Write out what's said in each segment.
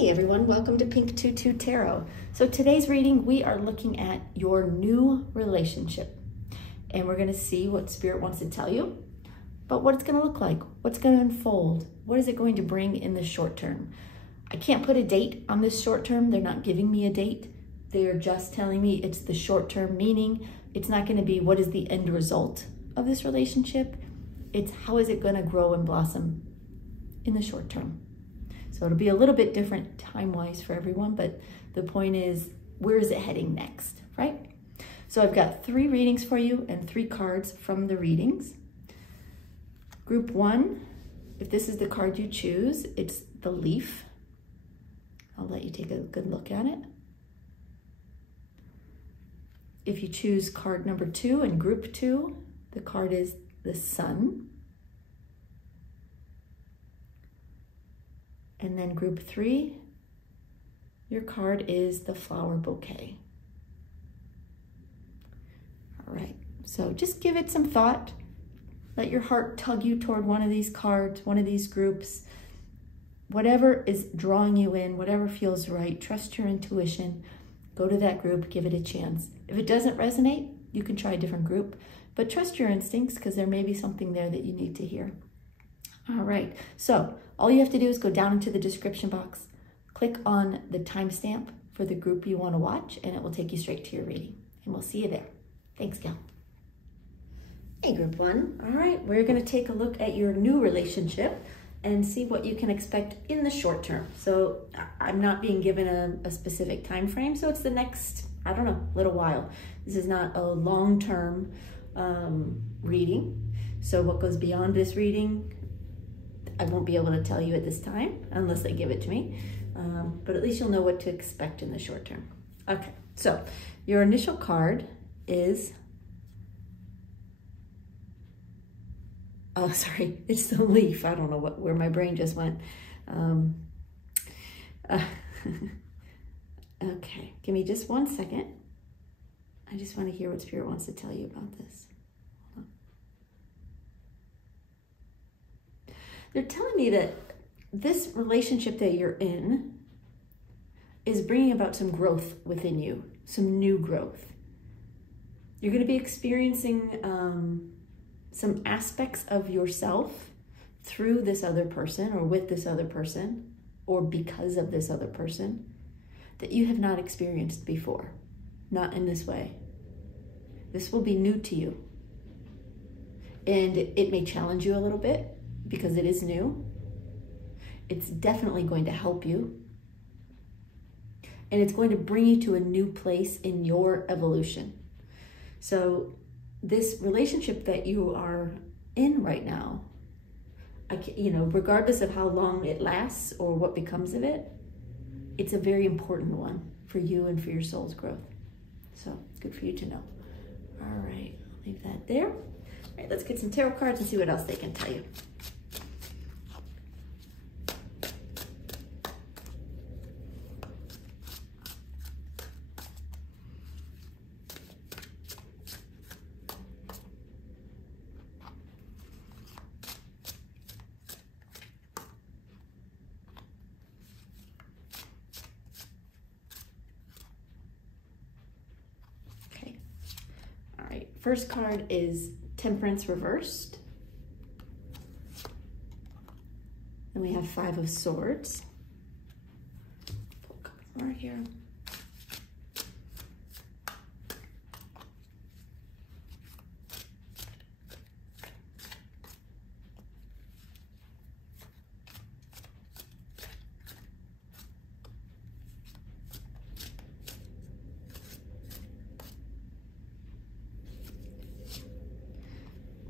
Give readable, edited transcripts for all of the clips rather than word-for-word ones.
Hey everyone, welcome to Pink Tutu Tarot. So today's reading, we are looking at your new relationship. And we're gonna see what Spirit wants to tell you, but what it's gonna look like, what's gonna unfold, what is it going to bring in the short term. I can't put a date on this short term. They're not giving me a date. They're just telling me it's the short term, meaning it's not gonna be what is the end result of this relationship. It's how is it gonna grow and blossom in the short term. So it'll be a little bit different time-wise for everyone, but the point is, where is it heading next, right? So I've got 3 readings for you and 3 cards from the readings. Group 1, if this is the card you choose, it's the leaf. I'll let you take a good look at it. If you choose card number 2 in group 2, the card is the sun. And then group 3, your card is the flower bouquet. All right, so just give it some thought. Let your heart tug you toward one of these cards, one of these groups. Whatever is drawing you in, whatever feels right, trust your intuition. Go to that group, give it a chance. If it doesn't resonate, you can try a different group, but trust your instincts because there may be something there that you need to hear. All right, so all you have to do is go down into the description box, click on the timestamp for the group you want to watch, and it will take you straight to your reading. And we'll see you there. Thanks, Gail. Hey, group 1. All right, we're going to take a look at your new relationship and see what you can expect in the short term. So I'm not being given a specific time frame, so it's the next, I don't know, little while. This is not a long-term reading. So what goes beyond this reading, I won't be able to tell you at this time unless they give it to me, but at least you'll know what to expect in the short term. Okay, so your initial card is, oh, sorry, it's the leaf. I don't know where my brain just went. Okay, give me just 1 second. I just want to hear what Spirit wants to tell you about this. They're telling me that this relationship that you're in is bringing about some growth within you, some new growth. You're going to be experiencing some aspects of yourself through this other person or with this other person or because of this other person that you have not experienced before, not in this way. This will be new to you. And it may challenge you a little bit, because it is new. It's definitely going to help you. And it's going to bring you to a new place in your evolution. So this relationship that you are in right now, regardless of how long it lasts or what becomes of it, it's a very important one for you and for your soul's growth. So it's good for you to know. All right, I'll leave that there. All right, let's get some tarot cards and see what else they can tell you. First card is Temperance reversed. Then we have 5 of Swords. Pull a couple more here.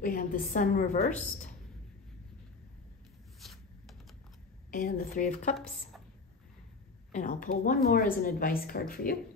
We have the Sun reversed and the 3 of Cups. And I'll pull one more as an advice card for you.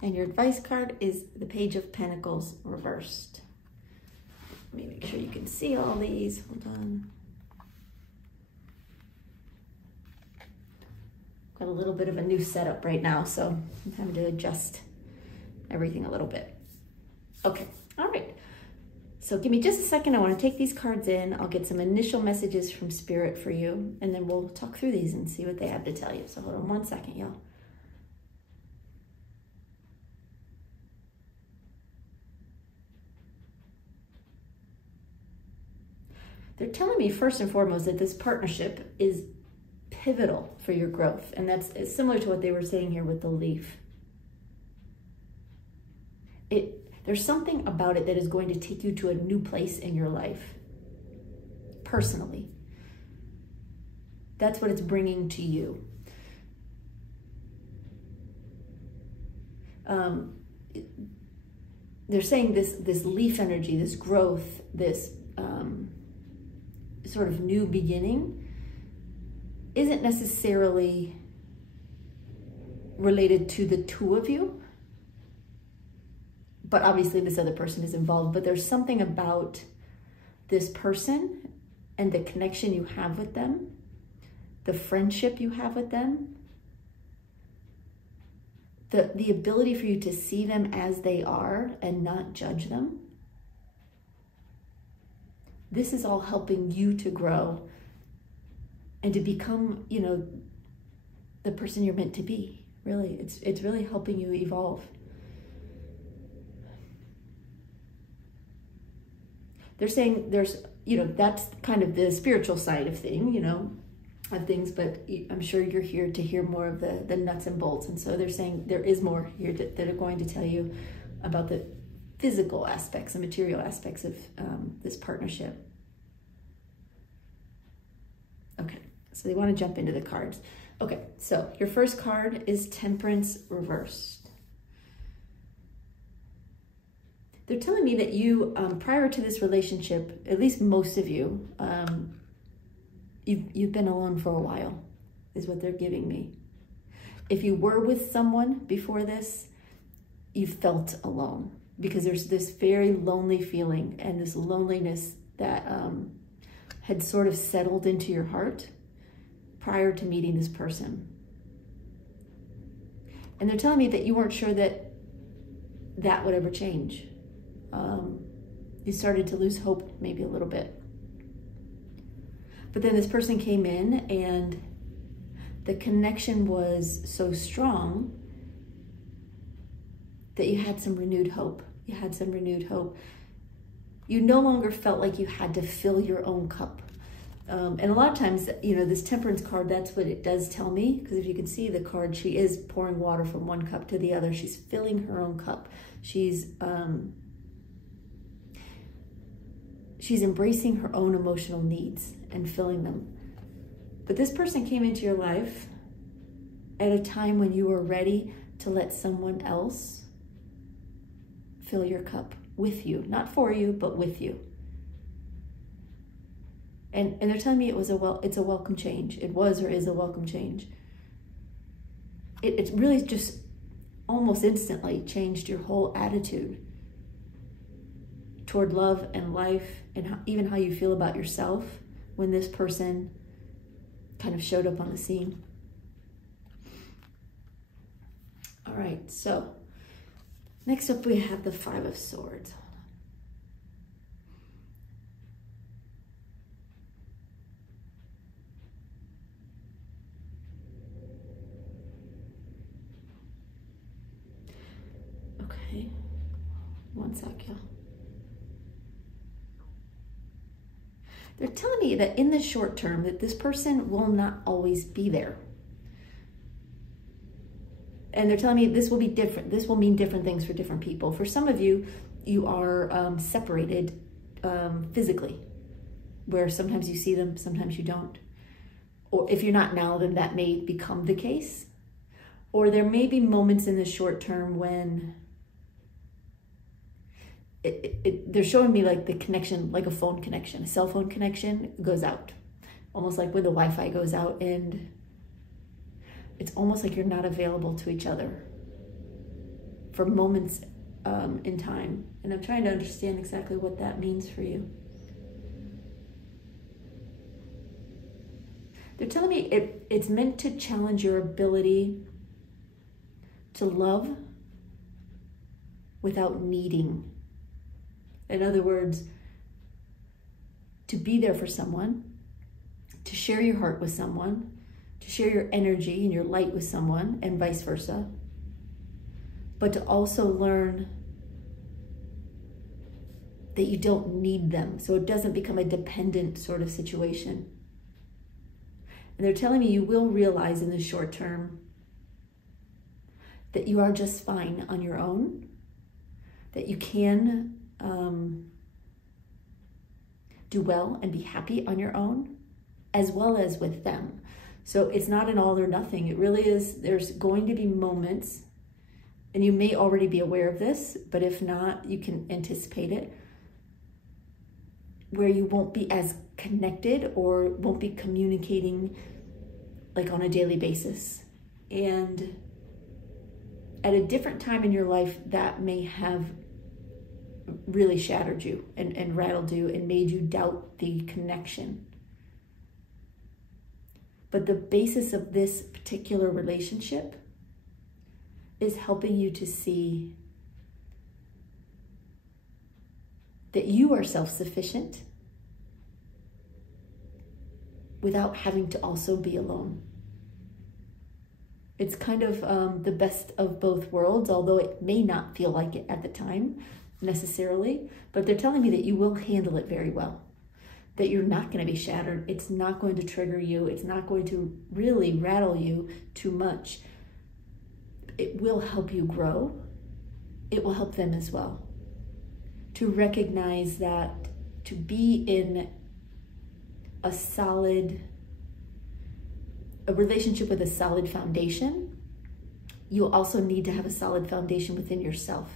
And your advice card is the Page of Pentacles reversed. see all these. Hold on. Got a little bit of a new setup right now, so I'm having to adjust everything a little bit. Okay, all right. So give me just a second. I want to take these cards in. I'll get some initial messages from Spirit for you, and then we'll talk through these and see what they have to tell you. So hold on one second, y'all. They're telling me first and foremost that this partnership is pivotal for your growth. And that's similar to what they were saying here with the leaf. There's something about it that is going to take you to a new place in your life, personally. That's what it's bringing to you. They're saying this leaf energy, this growth, this sort of new beginning isn't necessarily related to the two of you, but obviously this other person is involved. But there's something about this person and the connection you have with them, the friendship you have with them, the ability for you to see them as they are and not judge them. This is all helping you to grow and to become, you know, the person you're meant to be. Really, it's really helping you evolve. They're saying there's, you know, that's kind of the spiritual side of things, but I'm sure you're here to hear more of the nuts and bolts. And so they're saying there is more here that are going to tell you about the physical aspects and material aspects of this partnership. Okay, so they want to jump into the cards. Okay, so your first card is Temperance reversed. They're telling me that you, prior to this relationship, at least most of you, you've been alone for a while, is what they're giving me. If you were with someone before this, you felt alone, because there's this very lonely feeling and this loneliness that had sort of settled into your heart prior to meeting this person. And they're telling me that you weren't sure that that would ever change. You started to lose hope maybe a little bit. But then this person came in and the connection was so strong that you had some renewed hope. You had some renewed hope. You no longer felt like you had to fill your own cup. And a lot of times, you know, this Temperance card, that's what it does tell me. Because if you can see the card, she is pouring water from one cup to the other. She's filling her own cup. She's embracing her own emotional needs and filling them. But this person came into your life at a time when you were ready to let someone else fill your cup with you, not for you, but with you. And they're telling me it's a welcome change. It was or is a welcome change. It really just almost instantly changed your whole attitude toward love and life, and even how you feel about yourself when this person kind of showed up on the scene. All right, so next up we have the Five of Swords. Okay, one sec, y'all. They're telling me that in the short term that this person will not always be there. And they're telling me this will be different. This will mean different things for different people. For some of you, you are separated physically, where sometimes you see them, sometimes you don't. Or if you're not now, then that may become the case. Or there may be moments in the short term when they're showing me like the connection, like a phone connection, a cell phone connection goes out. Almost like when the Wi-Fi goes out, and it's almost like you're not available to each other for moments in time. And I'm trying to understand exactly what that means for you. They're telling me it's meant to challenge your ability to love without needing. In other words, to be there for someone, to share your heart with someone, to share your energy and your light with someone, and vice versa. But to also learn that you don't need them, so it doesn't become a dependent sort of situation. And they're telling me you will realize in the short term that you are just fine on your own, that you can do well and be happy on your own, as well as with them. So it's not an all or nothing. It really is, there's going to be moments, and you may already be aware of this, but if not, you can anticipate it, where you won't be as connected or won't be communicating like on a daily basis. And at a different time in your life, that may have really shattered you and rattled you and made you doubt the connection. But the basis of this particular relationship is helping you to see that you are self-sufficient without having to also be alone. It's kind of the best of both worlds, although it may not feel like it at the time necessarily, but they're telling me that you will handle it very well, that you're not going to be shattered. It's not going to trigger you. It's not going to really rattle you too much. It will help you grow. It will help them as well. To recognize that to be in a relationship with a solid foundation, you also need to have a solid foundation within yourself.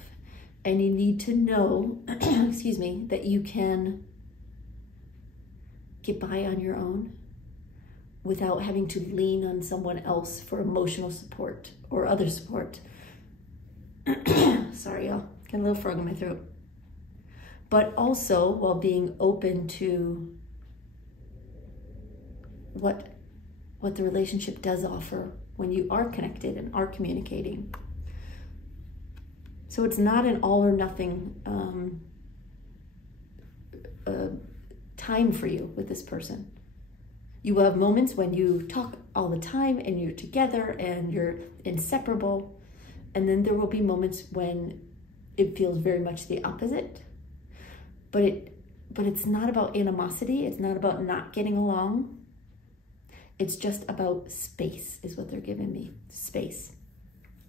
And you need to know, excuse me, that you can get by on your own without having to lean on someone else for emotional support or other support. Sorry, y'all, got a little frog in my throat. But also while being open to what the relationship does offer when you are connected and are communicating. So it's not an all or nothing time for you with this person. You will have moments when you talk all the time and you're together and you're inseparable. And then there will be moments when it feels very much the opposite. But it's not about animosity. It's not about not getting along. It's just about space is what they're giving me, space,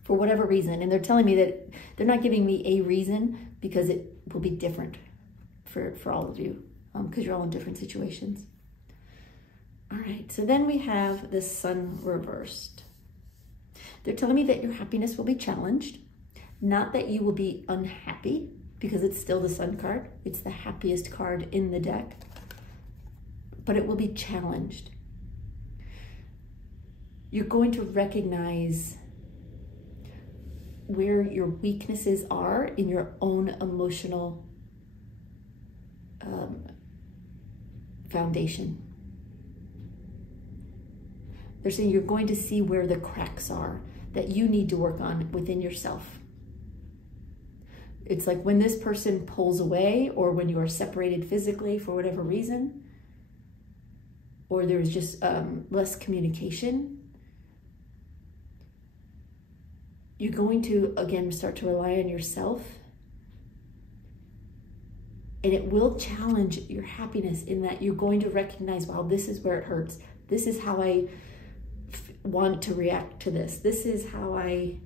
for whatever reason. And they're telling me that they're not giving me a reason because it will be different for all of you because you're all in different situations. All right, so then we have the Sun reversed. They're telling me that your happiness will be challenged, not that you will be unhappy because it's still the Sun card. It's the happiest card in the deck, but it will be challenged. You're going to recognize where your weaknesses are in your own emotional foundation. They're saying you're going to see where the cracks are that you need to work on within yourself. It's like when this person pulls away or when you are separated physically for whatever reason, or there's just less communication, you're going to, again, start to rely on yourself. And it will challenge your happiness in that you're going to recognize, wow, this is where it hurts. This is how I want to react to this. This is how I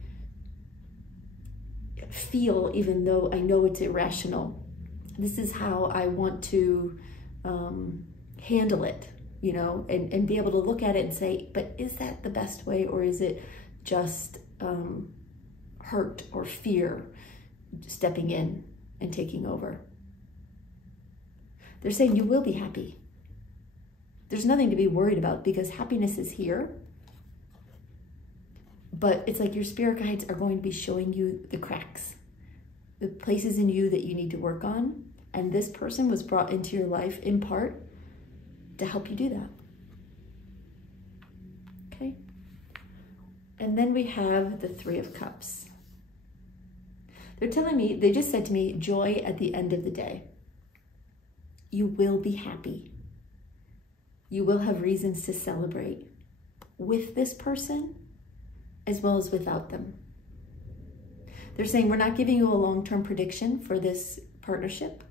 feel, even though I know it's irrational. This is how I want to handle it, you know, and be able to look at it and say, but is that the best way, or is it just hurt or fear stepping in and taking over? They're saying you will be happy. There's nothing to be worried about because happiness is here. But it's like your spirit guides are going to be showing you the cracks, the places in you that you need to work on. And this person was brought into your life in part to help you do that. And then we have the Three of Cups. They're telling me, they just said to me, joy at the end of the day. You will be happy. You will have reasons to celebrate with this person as well as without them. They're saying we're not giving you a long-term prediction for this partnership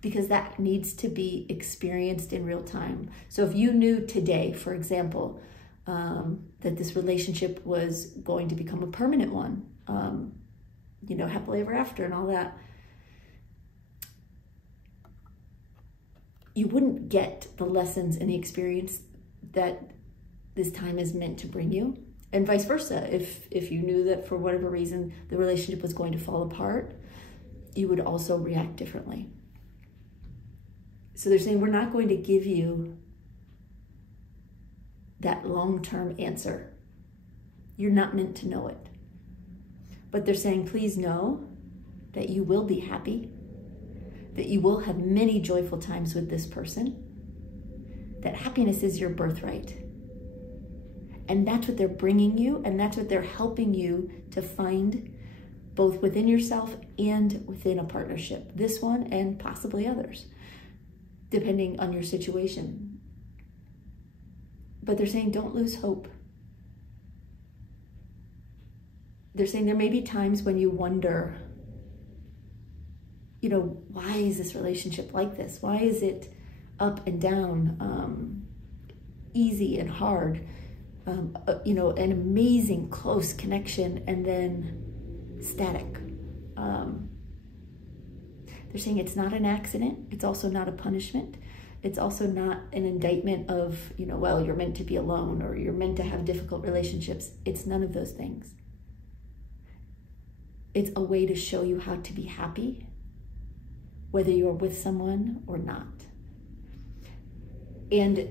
because that needs to be experienced in real time. So if you knew today, for example, that this relationship was going to become a permanent one, you know, happily ever after and all that, you wouldn't get the lessons and the experience that this time is meant to bring you. And vice versa, if you knew that for whatever reason the relationship was going to fall apart, you would also react differently. So they're saying we're not going to give you that long-term answer. You're not meant to know it. But they're saying, please know that you will be happy, that you will have many joyful times with this person, that happiness is your birthright. And that's what they're bringing you, and that's what they're helping you to find both within yourself and within a partnership. This one and possibly others, depending on your situation. But they're saying don't lose hope. They're saying there may be times when you wonder, you know, why is this relationship like this? Why is it up and down, easy and hard? You know, an amazing close connection and then static. They're saying it's not an accident. It's also not a punishment. It's also not an indictment of, you know, well, you're meant to be alone or you're meant to have difficult relationships. It's none of those things. It's a way to show you how to be happy, whether you're with someone or not. And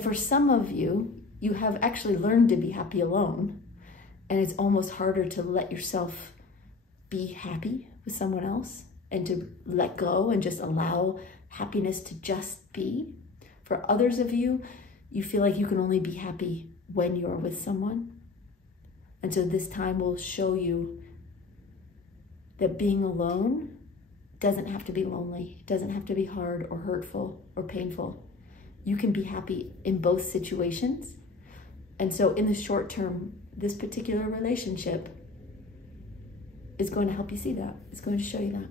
for some of you, you have actually learned to be happy alone, and it's almost harder to let yourself be happy with someone else and to let go and just allow happiness to just be. For others of you, you feel like you can only be happy when you're with someone. And so this time will show you that being alone doesn't have to be lonely. It doesn't have to be hard or hurtful or painful. You can be happy in both situations. And so in the short term, this particular relationship is going to help you see that. It's going to show you that.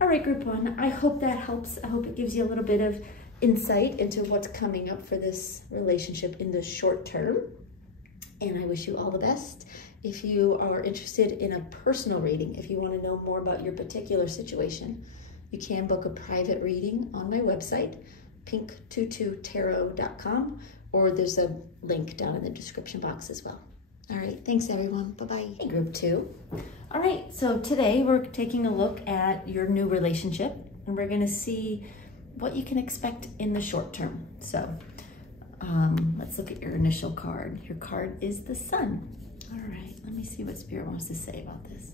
All right, group one, I hope that helps. I hope it gives you a little bit of insight into what's coming up for this relationship in the short term. And I wish you all the best. If you are interested in a personal reading, if you want to know more about your particular situation, you can book a private reading on my website, pink22tarot.com, or there's a link down in the description box as well. All right, thanks everyone, bye-bye. Hey, group two. All right, so today we're taking a look at your new relationship, and we're gonna see what you can expect in the short term. So let's look at your initial card. Your card is the Sun. All right, let me see what Spirit wants to say about this.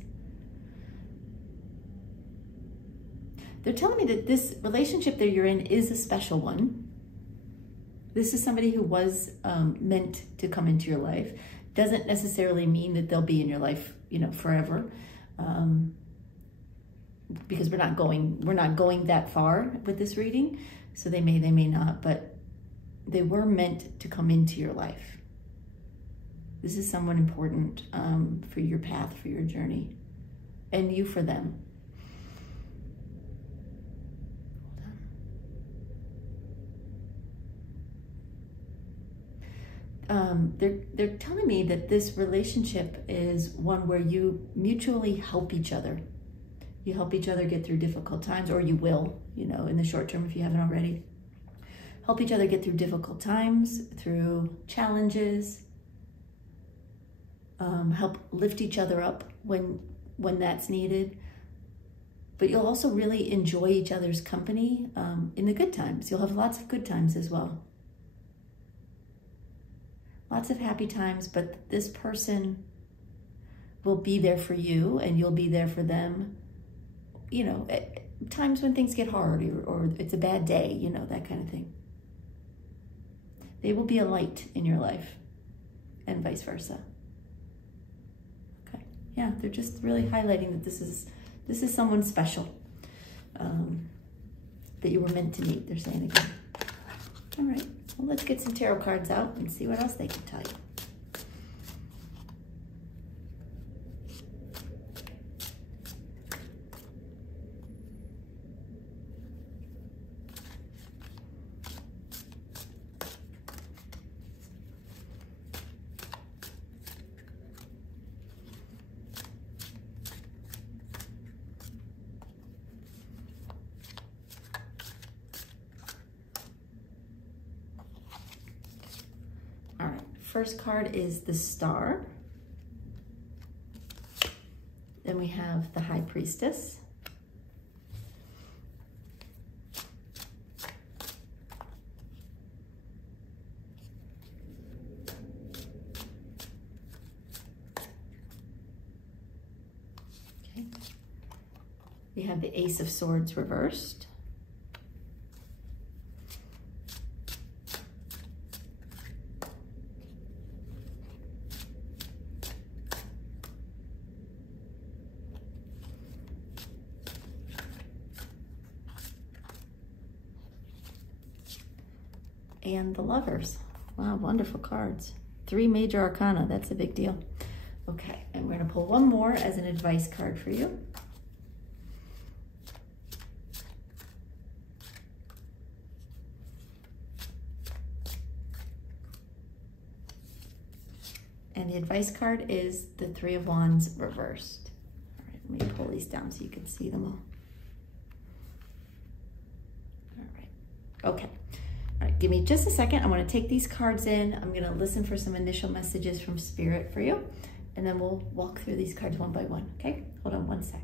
They're telling me that this relationship that you're in is a special one. This is somebody who was meant to come into your life. Doesn't necessarily mean that they'll be in your life, you know, forever, because we're not going that far with this reading. So they may not, but they were meant to come into your life. This is someone important for your path, for your journey, and you for them. They're telling me that this relationship is one where you mutually help each other. You help each other get through difficult times, or you will, you know, in the short term if you haven't already. Help each other get through difficult times, through challenges. Help lift each other up when that's needed. But you'll also really enjoy each other's company in the good times. You'll have lots of good times as well. Lots of happy times, but this person will be there for you and you'll be there for them. You know, at times when things get hard or it's a bad day, you know, that kind of thing. They will be a light in your life, and vice versa. Okay, yeah, they're just really highlighting that this is someone special that you were meant to meet, they're saying again. All right, well, let's get some tarot cards out and see what else they can tell you. All right, first card is the Star. Then we have the High Priestess. Okay. We have the Ace of Swords reversed. And the Lovers. Wow, wonderful cards. 3 major arcana, that's a big deal. Okay, and we're gonna pull one more as an advice card for you. And the advice card is the 3 of Wands reversed. All right, let me pull these down so you can see them all. All right, okay. All right, give me just a second. I want to take these cards in. I'm going to listen for some initial messages from Spirit for you, and then we'll walk through these cards one by one, okay? Hold on one sec.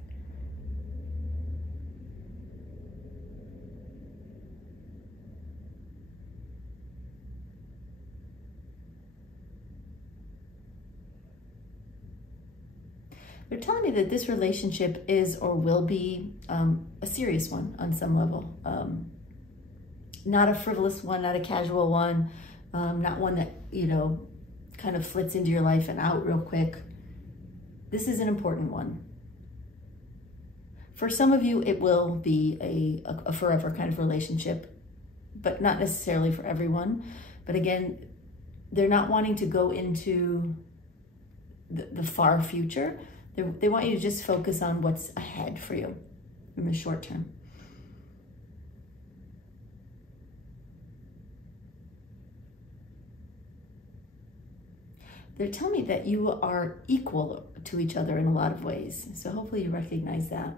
They're telling me that this relationship is or will be a serious one on some level. Not a frivolous one, not a casual one, not one that, you know, kind of flits into your life and out real quick. This is an important one. For some of you, it will be a forever kind of relationship, but not necessarily for everyone. But again, they're not wanting to go into the far future. They want you to just focus on what's ahead for you in the short term. They're telling me that you are equal to each other in a lot of ways. So hopefully you recognize that.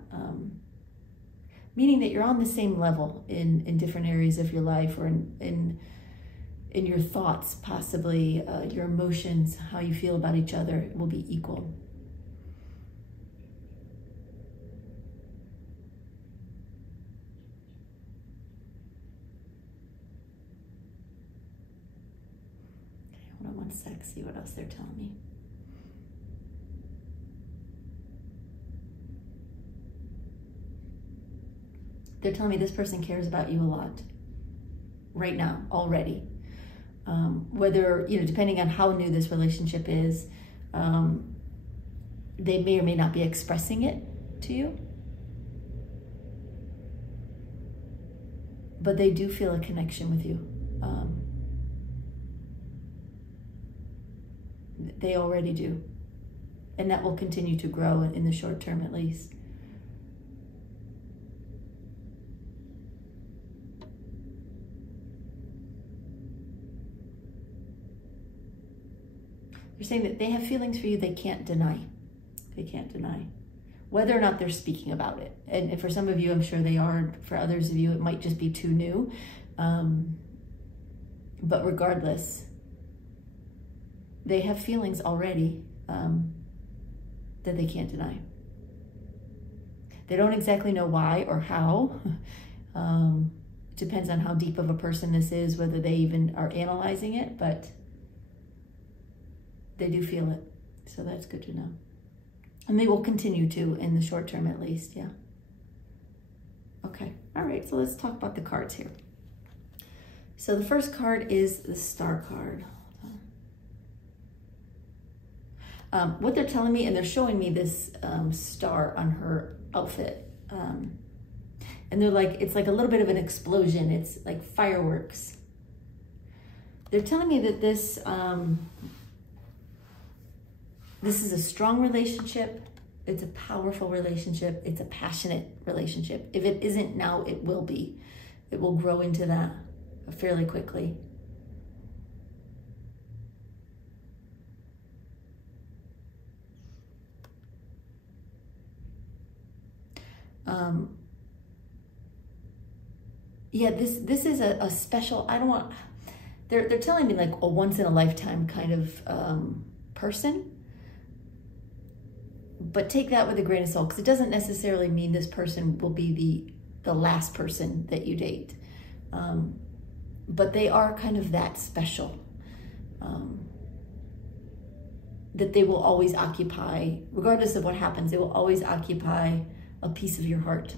Meaning that you're on the same level in different areas of your life, or in your thoughts, possibly, your emotions, how you feel about each other will be equal. Hold on one sec, see what else they're telling me. They're telling me this person cares about you a lot right now, already. Whether, you know, depending on how new this relationship is, they may or may not be expressing it to you. But they do feel a connection with you. They already do. And that will continue to grow in the short term, at least. They're saying that they have feelings for you they can't deny. They can't deny. Whether or not they're speaking about it. And for some of you, I'm sure they are. For others of you, it might just be too new. But regardless, they have feelings already that they can't deny. They don't exactly know why or how. It depends on how deep of a person this is, whether they even are analyzing it, but they do feel it. So that's good to know. And they will continue to in the short term, at least, yeah. Okay, all right, so let's talk about the cards here. So the first card is the Star card. What they're telling me, and they're showing me this star on her outfit. And they're like, it's like a little bit of an explosion. It's like fireworks. They're telling me that this is a strong relationship. It's a powerful relationship. It's a passionate relationship. If it isn't now, it will be. It will grow into that fairly quickly. Yeah, this is a special, I don't want, they're telling me like a once in a lifetime kind of person, but take that with a grain of salt, because it doesn't necessarily mean this person will be the last person that you date. But they are kind of that special, that they will always occupy, regardless of what happens, they will always occupy a piece of your heart.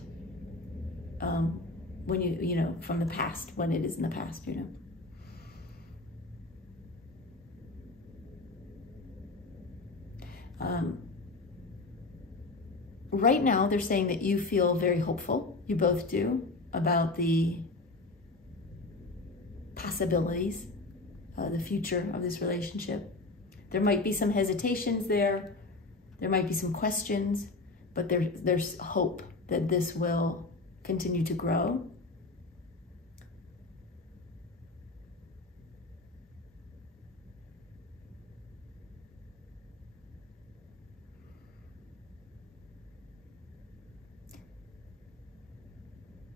When you know, from the past, when it is in the past, you know. Right now, they're saying that you feel very hopeful, you both do, about the possibilities, the future of this relationship. There might be some hesitations there, there might be some questions, but there's hope that this will continue to grow.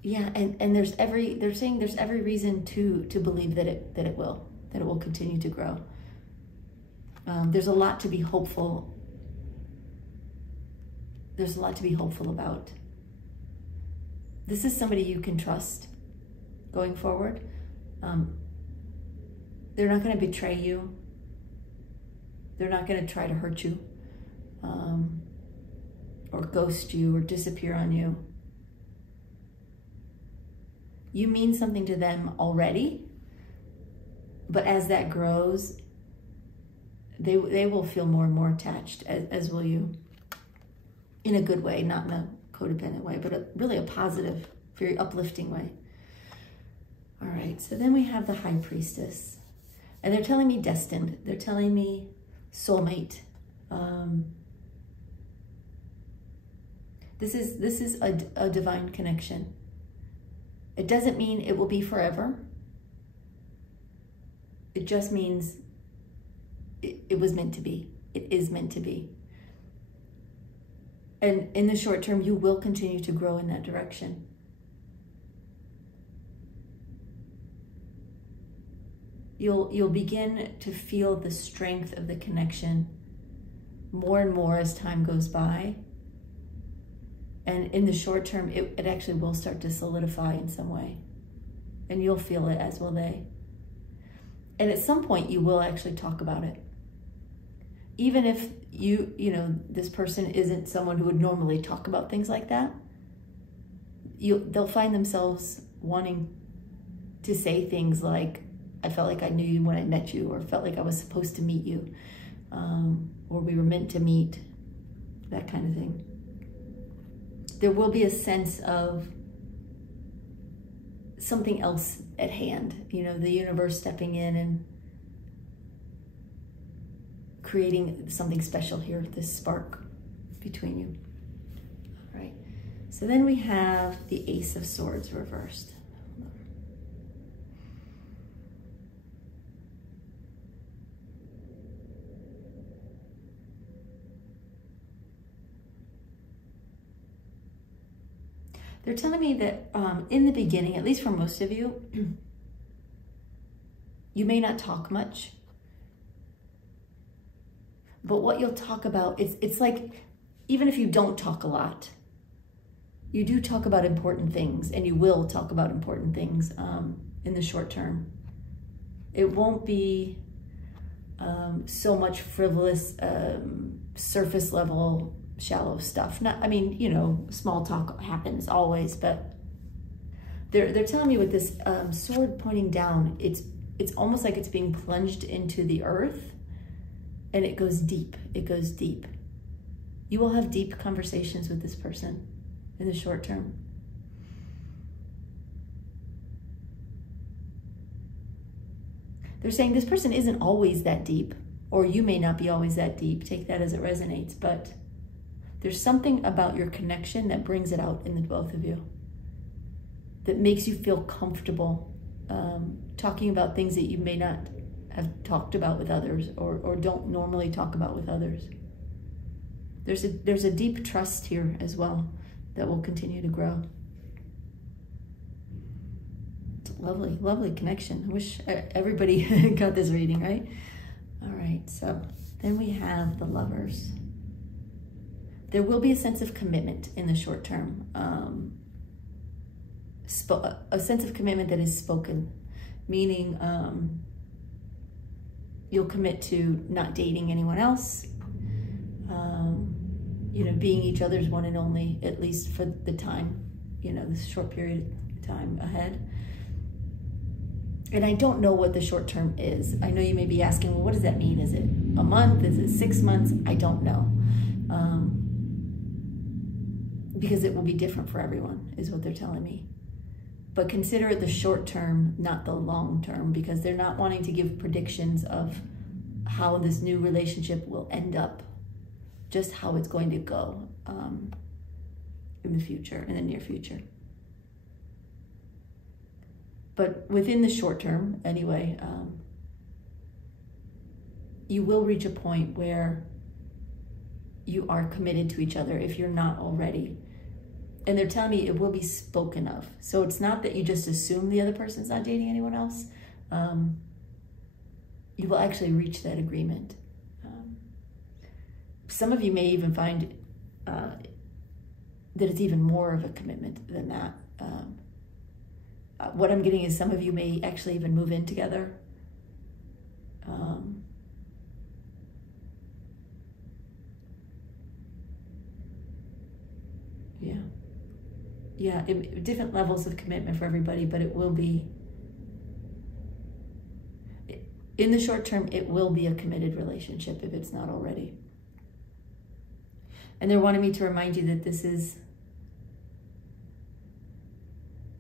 Yeah, and they're saying there's every reason to believe that it will continue to grow. There's a lot to be hopeful. There's a lot to be hopeful about. This is somebody you can trust going forward. They're not going to betray you. They're not going to try to hurt you, or ghost you or disappear on you. You mean something to them already, but as that grows, they will feel more and more attached, as will you, in a good way, not in a codependent way, but really a positive, very uplifting way. All right, so then we have the High Priestess, and they're telling me destined. They're telling me soulmate. This is a divine connection. It doesn't mean it will be forever. It just means it was meant to be. It is meant to be. And in the short term, you will continue to grow in that direction. You'll begin to feel the strength of the connection more and more as time goes by. And in the short term, it actually will start to solidify in some way. And you'll feel it, as will they. And at some point, you will actually talk about it. Even if you know, this person isn't someone who would normally talk about things like that, they'll find themselves wanting to say things like, I felt like I knew you when I met you, or felt like I was supposed to meet you, or we were meant to meet, that kind of thing. There will be a sense of something else at hand, you know, the universe stepping in and creating something special here, this spark between you. All right, so then we have the Ace of Swords reversed. They're telling me that in the beginning, at least for most of you, you may not talk much. But what you'll talk about, it's like, even if you don't talk a lot, you do talk about important things, and you will talk about important things in the short term. It won't be so much frivolous, surface level, shallow stuff. Not, I mean, you know, small talk happens always, but They're telling me with this sword pointing down, it's almost like it's being plunged into the earth, and it goes deep. It goes deep. You will have deep conversations with this person in the short term. They're saying this person isn't always that deep, or you may not be always that deep. Take that as it resonates, but there's something about your connection that brings it out in the both of you, that makes you feel comfortable talking about things that you may not have talked about with others, or don't normally talk about with others. There's a deep trust here as well that will continue to grow. Lovely, lovely connection. I wish everybody got this reading, right? All right, so then we have the Lovers. There will be a sense of commitment in the short term. A sense of commitment that is spoken, meaning you'll commit to not dating anyone else, you know, being each other's one and only, at least for the time, you know, this short period of time ahead. And I don't know what the short term is. I know you may be asking, well, what does that mean? Is it a month? Is it 6 months? I don't know. Because it will be different for everyone, is what they're telling me. But consider it the short term, not the long term, because they're not wanting to give predictions of how this new relationship will end up, just how it's going to go in the future, in the near future. But within the short term, anyway, you will reach a point where you are committed to each other if you're not already. And they're telling me it will be spoken of. So it's not that you just assume the other person's not dating anyone else. You will actually reach that agreement. Some of you may even find that it's even more of a commitment than that. What I'm getting is some of you may actually even move in together. Yeah, different levels of commitment for everybody, but it will be, in the short term, it will be a committed relationship if it's not already. And they're wanting me to remind you that this is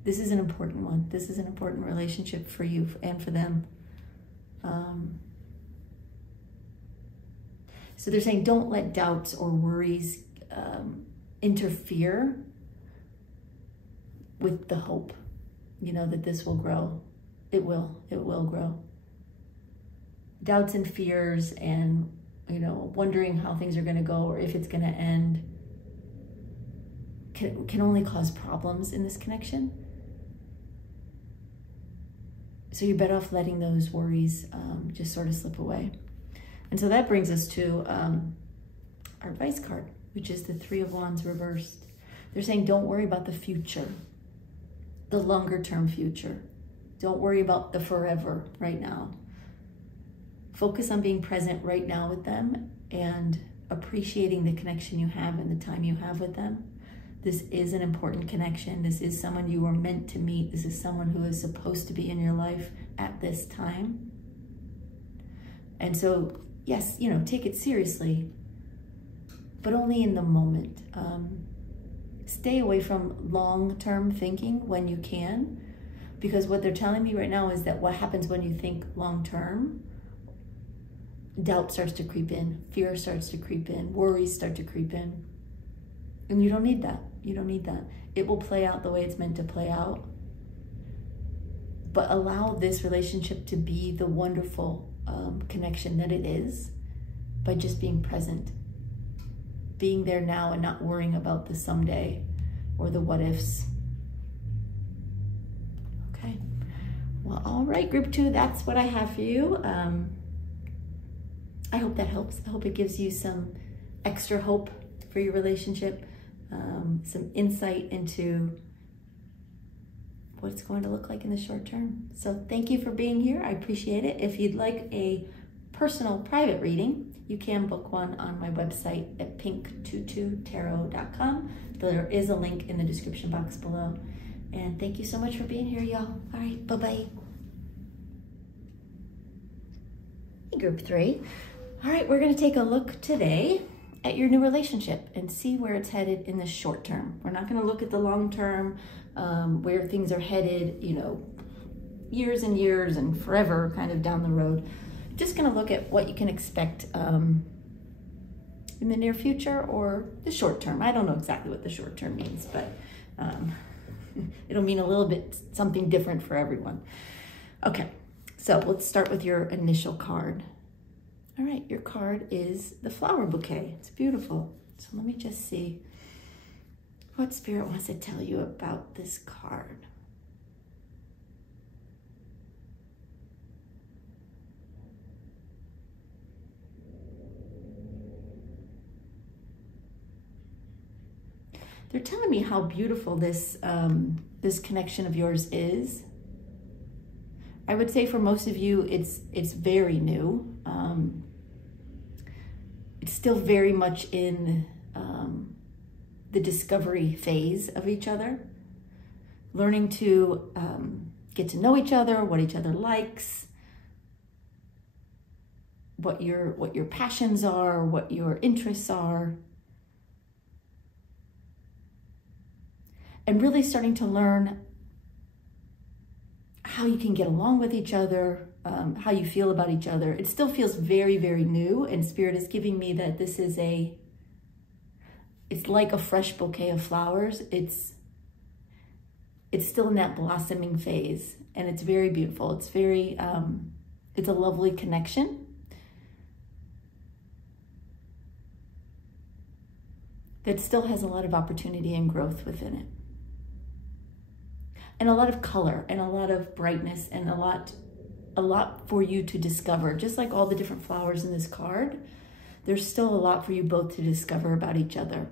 an important one. This is an important relationship for you and for them. So they're saying don't let doubts or worries interfere with the hope, you know, that this will grow. It will grow. Doubts and fears and, you know, wondering how things are gonna go or if it's gonna end can only cause problems in this connection. So you're better off letting those worries just sort of slip away. And so that brings us to our advice card, which is the Three of Wands reversed. They're saying don't worry about the future, the longer term future. Don't worry about the forever right now. Focus on being present right now with them and appreciating the connection you have and the time you have with them. This is an important connection. This is someone you were meant to meet. This is someone who is supposed to be in your life at this time. And so, yes, you know, take it seriously, but only in the moment. Stay away from long-term thinking when you can, because what they're telling me right now is that what happens when you think long-term, doubt starts to creep in, fear starts to creep in, worries start to creep in. And you don't need that. You don't need that. It will play out the way it's meant to play out. But allow this relationship to be the wonderful connection that it is by just being present. Being there now and not worrying about the someday or the what ifs. Okay. Well, all right, group 2, that's what I have for you. I hope that helps. I hope it gives you some extra hope for your relationship, some insight into what it's going to look like in the short term. So thank you for being here. I appreciate it. If you'd like a personal private reading, you can book one on my website at pink22tarot.com. There is a link in the description box below. And thank you so much for being here, y'all. All right, bye-bye. Hey, group 3. All right, we're going to take a look today at your new relationship and see where it's headed in the short term. We're not going to look at the long term, where things are headed, you know, years and years and forever kind of down the road. Just going to look at what you can expect in the near future or the short term. I don't know exactly what the short term means, but it'll mean a little bit something different for everyone. Okay, so let's start with your initial card. All right, your card is the flower bouquet. It's beautiful. So let me just see what Spirit wants to tell you about this card. They're telling me how beautiful this, this connection of yours is. I would say for most of you, it's very new. It's still very much in the discovery phase of each other, learning to get to know each other, what each other likes, what your passions are, what your interests are. And really starting to learn how you can get along with each other, how you feel about each other. It still feels very, very new, and Spirit is giving me that this is it's like a fresh bouquet of flowers. It's still in that blossoming phase, and it's very beautiful. It's very, it's a lovely connection. That still has a lot of opportunity and growth within it. And a lot of color and a lot of brightness and a lot for you to discover. Just like all the different flowers in this card, there's still a lot for you both to discover about each other.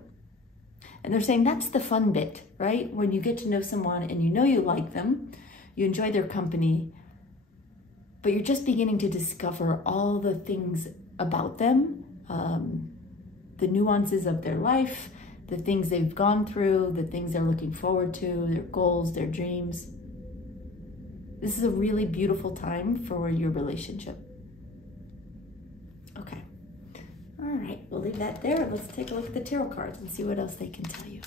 And they're saying that's the fun bit, right? When you get to know someone and you know you like them, you enjoy their company, but you're just beginning to discover all the things about them, the nuances of their life, the things they've gone through, the things they're looking forward to, their goals, their dreams. This is a really beautiful time for your relationship. Okay. All right, we'll leave that there. Let's take a look at the tarot cards and see what else they can tell you.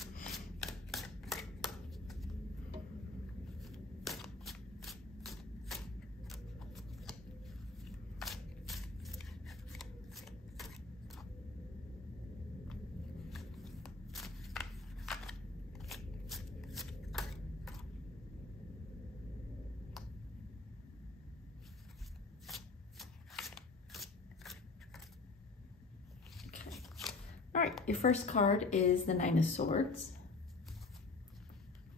All right, your first card is the Nine of Swords.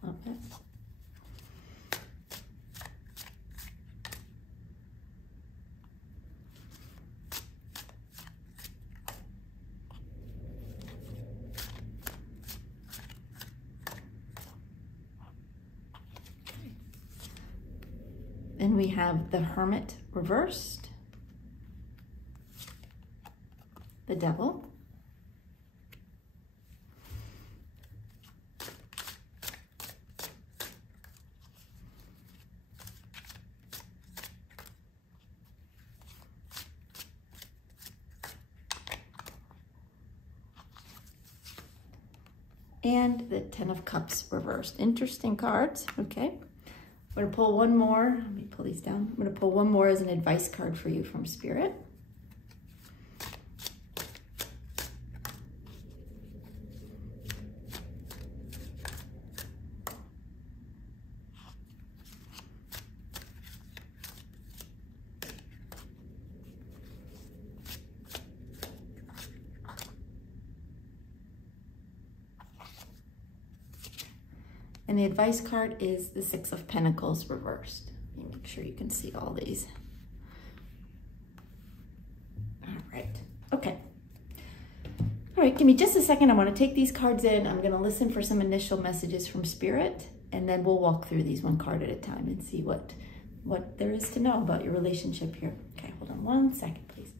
Love it. Then we have the Hermit reversed, the Devil, and the Ten of Cups reversed. Interesting cards. Okay. I'm going to pull one more. Let me pull these down. I'm going to pull one more as an advice card for you from Spirit. And the advice card is the Six of Pentacles reversed. Let me make sure you can see all these. All right, okay. All right, give me just a second. I want to take these cards in. I'm gonna listen for some initial messages from Spirit, and then we'll walk through these one card at a time and see what there is to know about your relationship here. Okay, hold on one second, please.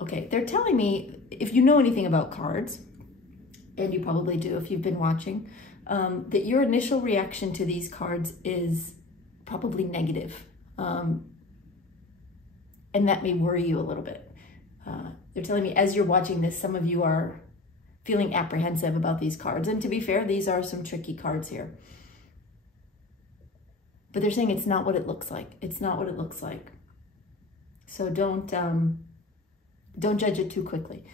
Okay, they're telling me, if you know anything about cards, and you probably do if you've been watching, that your initial reaction to these cards is probably negative. And that may worry you a little bit. They're telling me as you're watching this, some of you are feeling apprehensive about these cards. And to be fair, these are some tricky cards here. But they're saying it's not what it looks like. It's not what it looks like. So don't judge it too quickly.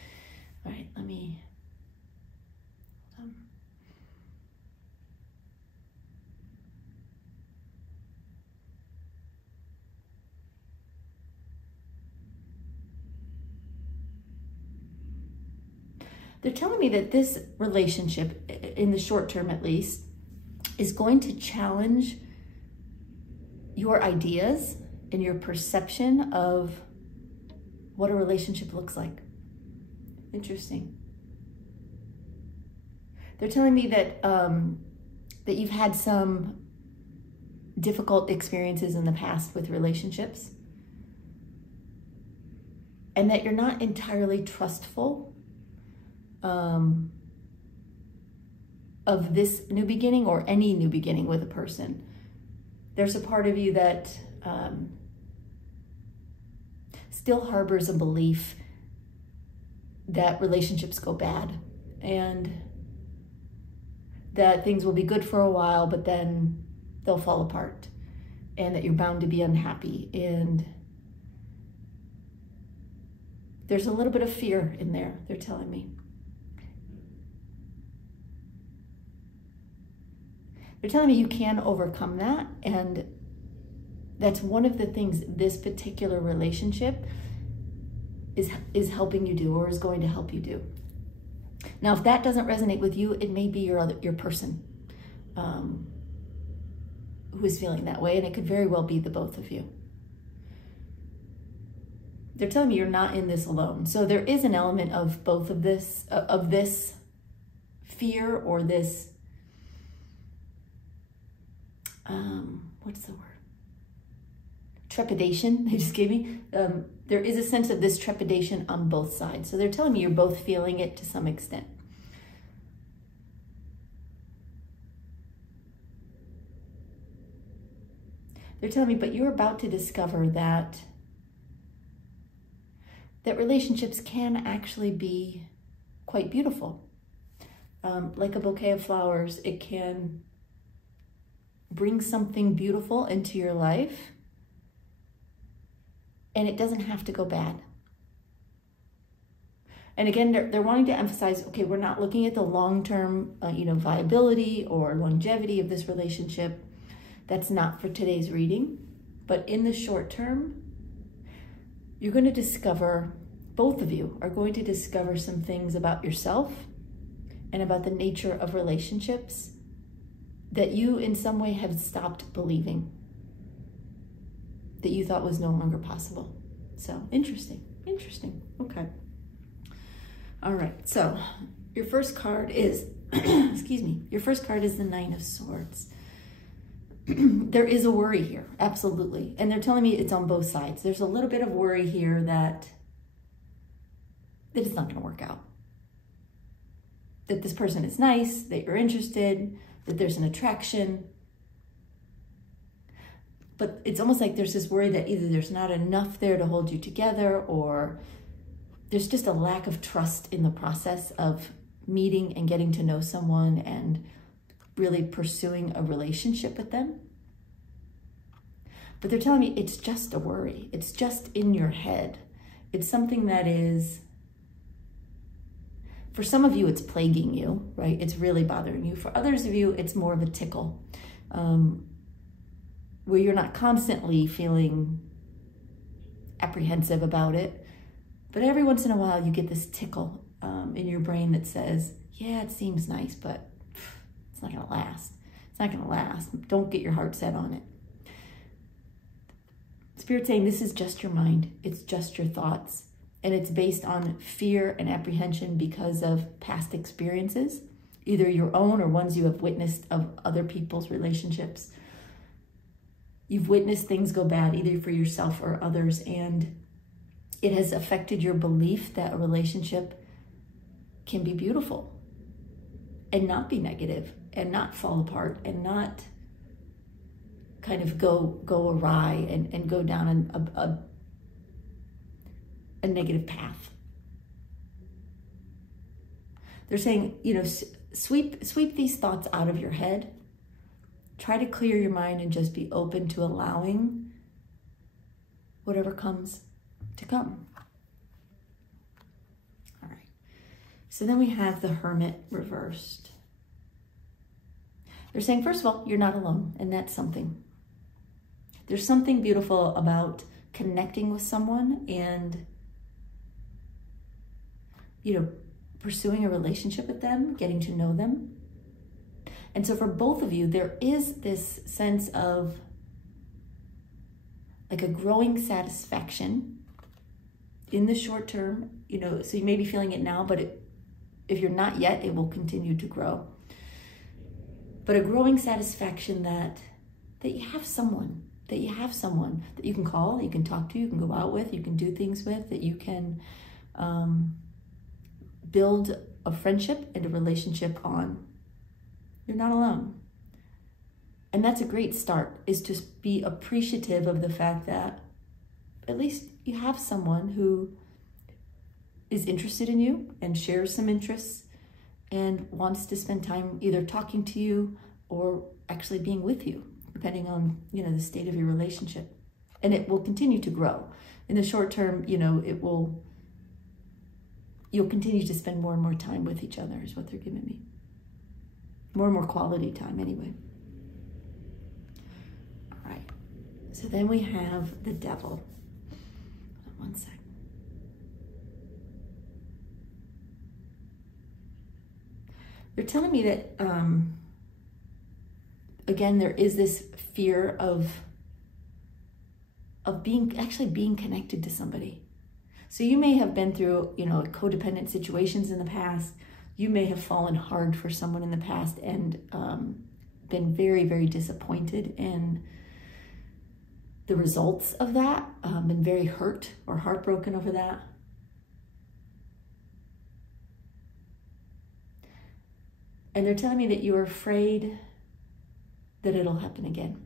All right, let me... They're telling me that this relationship, in the short term at least, is going to challenge your ideas and your perception of what a relationship looks like. Interesting. They're telling me that that you've had some difficult experiences in the past with relationships, and that you're not entirely trustful of this new beginning or any new beginning with a person. There's a part of you that still harbors a belief that relationships go bad and that things will be good for a while, but then they'll fall apart, and that you're bound to be unhappy. And there's a little bit of fear in there, they're telling me. They're telling me you can overcome that, and that's one of the things this particular relationship is helping you do, or is going to help you do. Now, if that doesn't resonate with you, it may be your person who is feeling that way, and it could very well be the both of you. They're telling me you're not in this alone. So there is an element of both of this fear, or this what's the word? Trepidation they just gave me. There is a sense of this trepidation on both sides. So they're telling me you're both feeling it to some extent. They're telling me, but you're about to discover that relationships can actually be quite beautiful. Like a bouquet of flowers, it can bring something beautiful into your life, and it doesn't have to go bad. And again, they're wanting to emphasize, okay, we're not looking at the long-term, viability or longevity of this relationship. That's not for today's reading. But in the short term, you're going to discover, both of you are going to discover some things about yourself and about the nature of relationships that you in some way have stopped believing, that you thought was no longer possible. So interesting. Okay. All right. So your first card is, excuse me, your first card is the Nine of Swords. There is a worry here, absolutely. And they're telling me it's on both sides. There's a little bit of worry here that it's not going to work out. That this person is nice, that you're interested, that there's an attraction. But it's almost like there's this worry that either there's not enough there to hold you together, or there's just a lack of trust in the process of meeting and getting to know someone and really pursuing a relationship with them. But they're telling me it's just a worry. It's just in your head. It's something that is, for some of you, it's plaguing you, right? It's really bothering you. For others of you, it's more of a tickle, where you're not constantly feeling apprehensive about it, but every once in a while you get this tickle in your brain that says, yeah, it seems nice, but it's not gonna last. It's not gonna last. Don't get your heart set on it. Spirit's saying this is just your mind. It's just your thoughts. And it's based on fear and apprehension because of past experiences, either your own or ones you have witnessed of other people's relationships. You've witnessed things go bad either for yourself or others, and It has affected your belief that a relationship can be beautiful and not be negative and not fall apart and not kind of go awry and go down a negative path. They're saying, you know, sweep these thoughts out of your head. Try to clear your mind and just be open to allowing whatever comes to come. All right. So then we have the Hermit reversed. They're saying, first of all, you're not alone, and that's something. There's something beautiful about connecting with someone and, you know, pursuing a relationship with them, getting to know them. And so for both of you, there is this sense of like a growing satisfaction in the short term, you know, so you may be feeling it now, but if you're not yet, it will continue to grow. But a growing satisfaction that you have someone, that you can call, you can talk to, you can go out with, you can do things with, that you can build a friendship and a relationship on. You're not alone. And that's a great start, is to be appreciative of the fact that at least you have someone who is interested in you and shares some interests and wants to spend time either talking to you or actually being with you, depending on, you know, the state of your relationship. And it will continue to grow. In the short term, you know, you'll continue to spend more and more time with each other is what they're giving me. More and more quality time anyway. All right. So then we have the Devil. One sec. They're telling me that, again, there is this fear of actually being connected to somebody. So you may have been through, you know, codependent situations in the past. You may have fallen hard for someone in the past and been very, very disappointed in the results of that, been very hurt or heartbroken over that. And they're telling me that you're afraid that it'll happen again.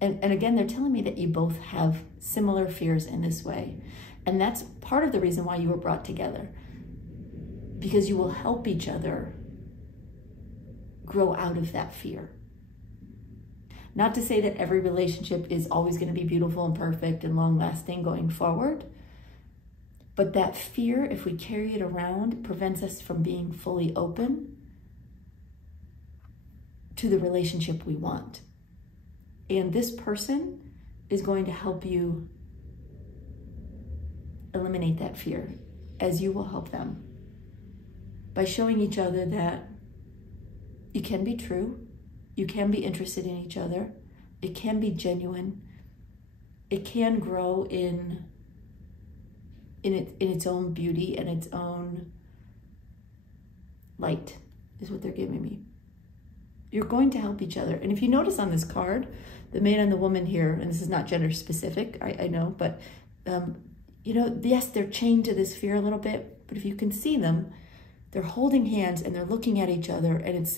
And again, they're telling me that you both have similar fears in this way. And that's part of the reason why you were brought together, because you will help each other grow out of that fear. Not to say that every relationship is always going to be beautiful and perfect and long-lasting going forward, but that fear, if we carry it around, prevents us from being fully open to the relationship we want. And this person is going to help you eliminate that fear, as you will help them, by showing each other that you can be true, you can be interested in each other, it can be genuine, it can grow in its own beauty and its own light, is what they're giving me. You're going to help each other. And if you notice on this card, the man and the woman here, and this is not gender specific, I know, but you know, yes, they're chained to this fear a little bit, but if you can see them, they're holding hands and they're looking at each other, and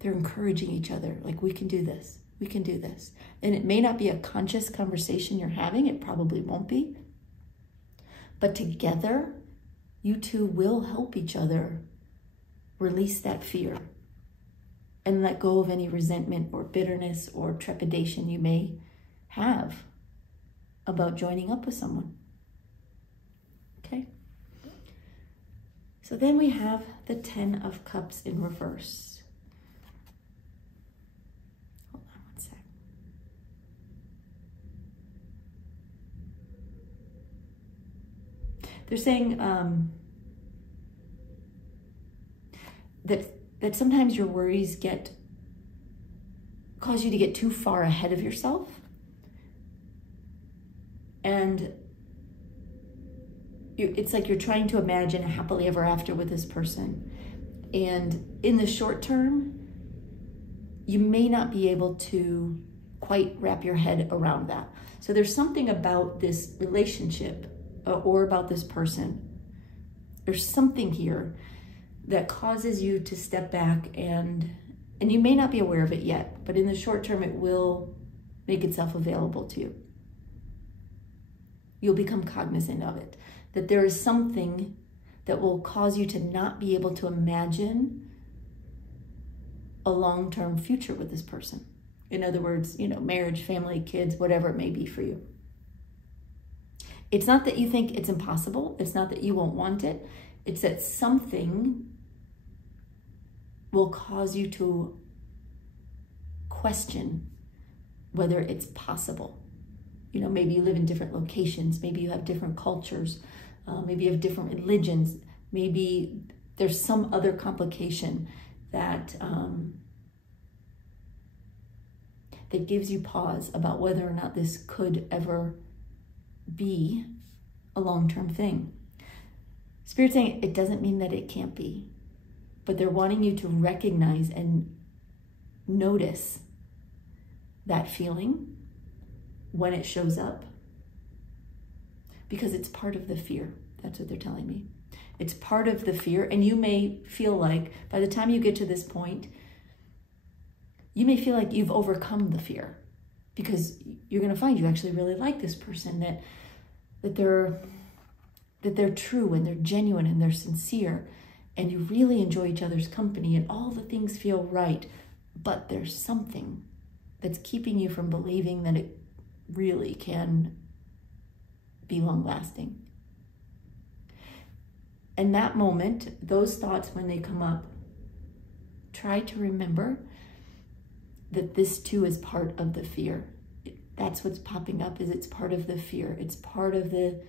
they're encouraging each other, like, we can do this, we can do this. And it may not be a conscious conversation you're having, it probably won't be, but together, you two will help each other release that fear and let go of any resentment or bitterness or trepidation you may have about joining up with someone. Okay? So then we have the 10 of Cups in reverse. Hold on one sec. They're saying that sometimes your worries cause you to get too far ahead of yourself. And it's like you're trying to imagine a happily ever after with this person. And in the short term, you may not be able to quite wrap your head around that. So there's something about this relationship or about this person. There's something here that causes you to step back, and you may not be aware of it yet, but in the short term, it will make itself available to you. You'll become cognizant of it, that there is something that will cause you to not be able to imagine a long-term future with this person. In other words, marriage, family, kids, whatever it may be for you. It's not that you think it's impossible. It's not that you won't want it. It's that something will cause you to question whether it's possible. Maybe you live in different locations. Maybe you have different cultures. Maybe you have different religions. Maybe there's some other complication that that gives you pause about whether or not this could ever be a long-term thing. Spirit's saying it doesn't mean that it can't be, but they're wanting you to recognize and notice that feeling when it shows up, because it's part of the fear. That's what they're telling me. It's part of the fear, and you may feel like by the time you get to this point, you may feel like you've overcome the fear, because you're going to find you actually really like this person, that they're true and they're genuine and they're sincere, and you really enjoy each other's company and all the things feel right, but there's something that's keeping you from believing that it really can be long-lasting. And that moment, those thoughts, when they come up, try to remember that this too is part of the fear. That's what's popping up, is it's part of the fear. It's part of the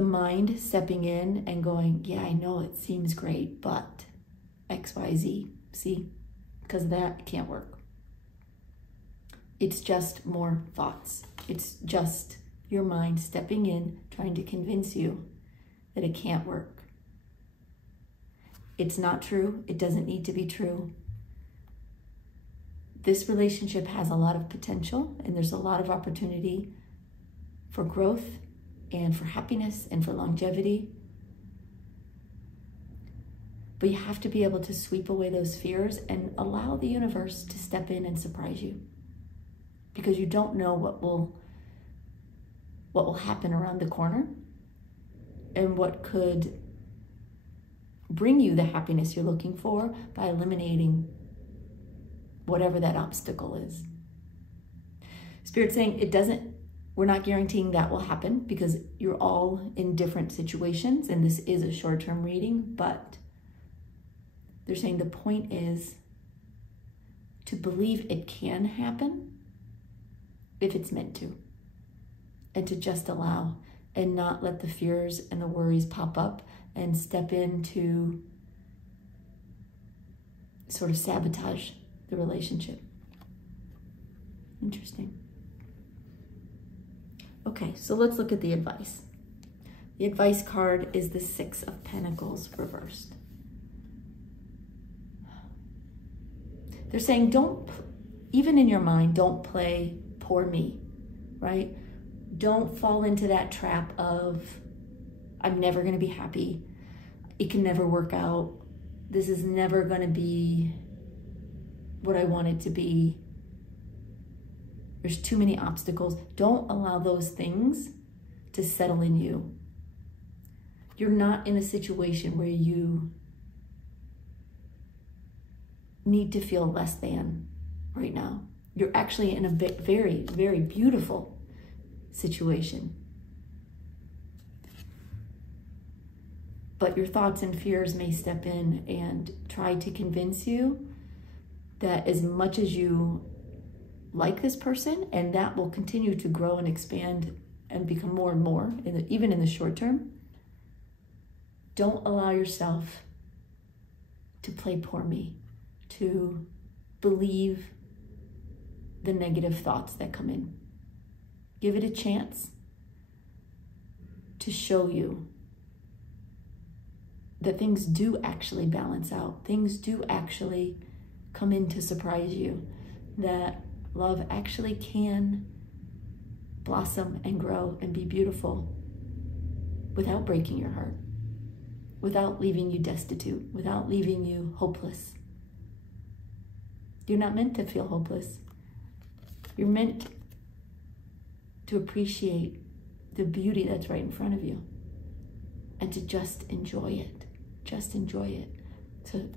mind stepping in and going, yeah, I know it seems great, but X, Y, Z, see, because that can't work. It's just more thoughts. It's just your mind stepping in, trying to convince you that it can't work. It's not true. It doesn't need to be true. This relationship has a lot of potential, and there's a lot of opportunity for growth and for happiness and for longevity. But you have to be able to sweep away those fears and allow the universe to step in and surprise you, because you don't know what will happen around the corner and what could bring you the happiness you're looking for by eliminating whatever that obstacle is. Spirit's saying we're not guaranteeing that will happen, because you're all in different situations and this is a short-term reading, but they're saying the point is to believe it can happen if it's meant to, and to just allow and not let the fears and the worries pop up and step in to sort of sabotage the relationship. Interesting. Okay, so let's look at the advice. The advice card is the Six of Pentacles reversed. They're saying even in your mind, don't play poor me, right? Don't fall into that trap of, I'm never going to be happy. It can never work out. This is never going to be what I want it to be. There's too many obstacles. Don't allow those things to settle in you. You're not in a situation where you need to feel less than right now. You're actually in a very, very beautiful situation. But your thoughts and fears may step in and try to convince you that as much as you like this person, and that will continue to grow and expand and become more and more, even in the short term, don't allow yourself to play poor me, to believe the negative thoughts that come in. Give it a chance to show you that things do actually balance out. Things do actually come in to surprise you. That love actually can blossom and grow and be beautiful without breaking your heart, without leaving you destitute, without leaving you hopeless. You're not meant to feel hopeless. You're meant to appreciate the beauty that's right in front of you and to just enjoy it. Just enjoy it. To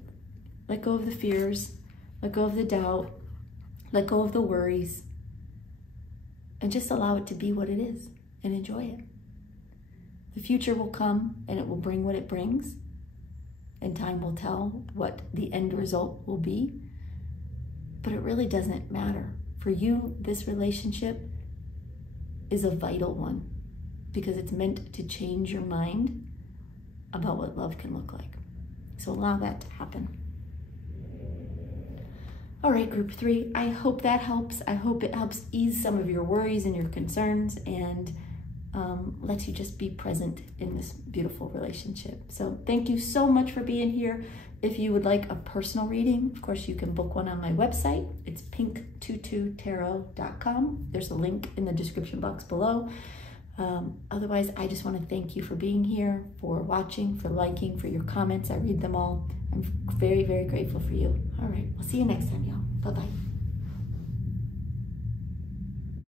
let go of the fears, let go of the doubt, let go of the worries, and just allow it to be what it is and enjoy it. The future will come and it will bring what it brings, and time will tell what the end result will be, but it really doesn't matter. For you, this relationship is a vital one because it's meant to change your mind about what love can look like. So allow that to happen. All right, group 3, I hope that helps. I hope it helps ease some of your worries and your concerns and lets you just be present in this beautiful relationship. So thank you so much for being here. If you would like a personal reading, of course, you can book one on my website. It's pink22tarot.com. There's a link in the description box below. Otherwise, I just want to thank you for being here, for watching, for liking, for your comments. I read them all. I'm very, very grateful for you. All right, we'll see you next time, y'all. Bye-bye.